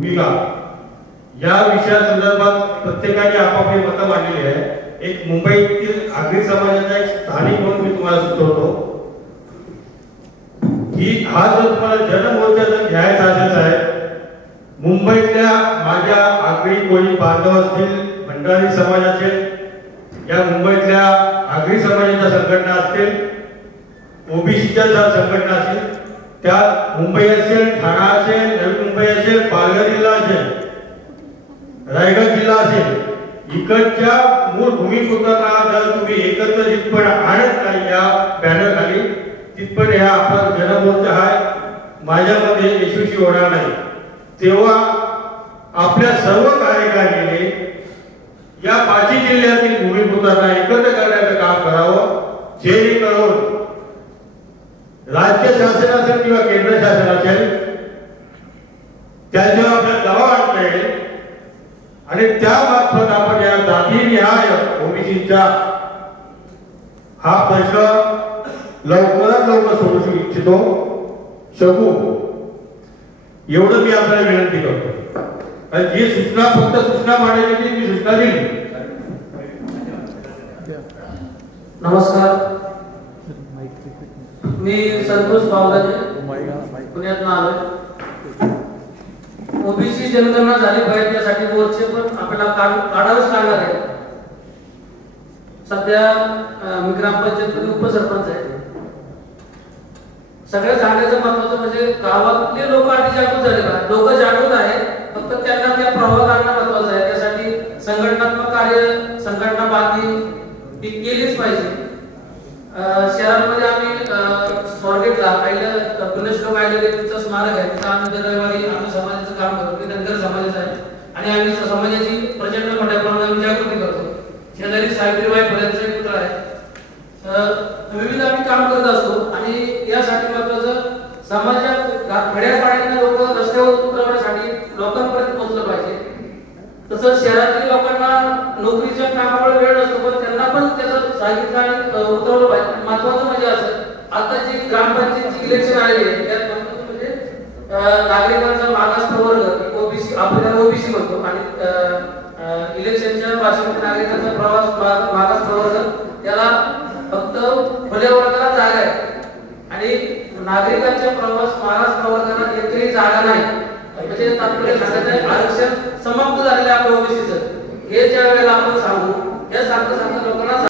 भूमिका या विषयासंदर्भात प्रत्येकाने आपापली मतं मांडलेली आहे। एक मुंबईतील आगरी समाजाचा एक स्थानिक म्हणून मी तुम्हाला सुचवतो की हा जो तुम्हाला जनमोर्चा जर घ्यायचा असेल साहेब, मुंबईतल्या माझ्या आगरी कोळी बांधव असतील, भंडारी समाज असेल, या मुंबईतल्या आगरी समाजाच्या संघटना असतील, ओबीसीच्या संघटना असतील, त्या मुंबई असेल, ठाणा असेल, नवी मुंबई असेल, पालघर जिल्हा असेल, रायगड जिल्हा असेल, इकडच्या मूळ भूमिपुत्रांना जर तुम्ही एकत्रितपणे आणत नाही या बॅनर खाली, तिथपर्यंत हा आपला जनमोर्चा आहे माझ्या मते यशस्वी होणार नाही। तेव्हा आपल्या सर्व कार्यकर्त्यांनी या 5 जिल्ह्यातील भूमिपुत्रांना एकत्र करण्याचं काम करावं, जेणेकरून राज्य शासन असेल किंवा केंद्र शासन असेल त्याच्यावर आपल्याला दबाव आणता येईल आणि त्यामार्फत आपण या जातीनिहाय ओबीसीचा हा प्रश्न लवकरात लवकर सोडवू इच्छितो शकू, एवढं मी आपल्याला विनंती करतो। आणि जी सूचना फक्त सूचना मांडण्याची मी सूचना दिली। नमस्कार, मी संतोष बावलाजे पुण्यात आलोय। ओबीसी जनगणना झाली पाहिजे त्यासाठी मोर्चे पण आपल्याला काढावंच लागणार आहे। सध्या मी ग्रामपंचायत उपसरपंच आहे। सगळ्यात सांगायचं महत्वाचं म्हणजे गावातले लोक आधी जागृत झाले पाहिजे, लोक जागृत आहेत, फक्त त्यांना त्या प्रभावात आणणं महत्वाचं आहे। त्यासाठी संघटनात्मक कार्य, संघटना बांधणी ही केलीच पाहिजे। शहरांमध्ये आम्ही स्वारगेटला पहिलं पुण्यश्लोक आयुर्वेदिकचं स्मारक आहे, तिथं आम्ही रविवारी आम्ही समाजाचं काम करतो, धनगर समाजाचं आहे आणि आम्ही समाजाची प्रचंड मोठ्या प्रमाणात जागृती करतो। शेजारी सावित्रीबाई फुलेंचे पुत्र आहे, विविध आम्ही काम करत असतो आणि यासाठी महत्वाचं समाजात खेड्यापाड्यातल्या लोक रस्त्यावर उतरवण्यासाठी लोकांपर्यंत पोहोचलं पाहिजे। तसंच शहरातील लोकांना नोकरीच्या कामामुळे वेळ नसतो, पण त्यांना पण त्याचं सांगितलं आणि उतरवलं पाहिजे। महत्वाचं म्हणजे असं, आता जी ग्रामपंचायतची इलेक्शन आलेली आहे त्यात म्हणजे नागरिकांचा मागास प्रवर्ग ओबीसी, आपण ओबीसी म्हणतो, आणि इलेक्शनच्या भाषेमध्ये नागरिकांचा मागास प्रवर्ग त्याला फक्त खुल्या वर्गाला जागा आहे आणि नागरिकांच्या मागास प्रवर्गाला एकही जागा नाही। म्हणजे तात्पर्य सांगायचं आरक्षण समाप्त झालेलं आहे आपल्या ओबीसीचं, हे ज्या वेळेला आपण सांगू, हे सांगता लोकांना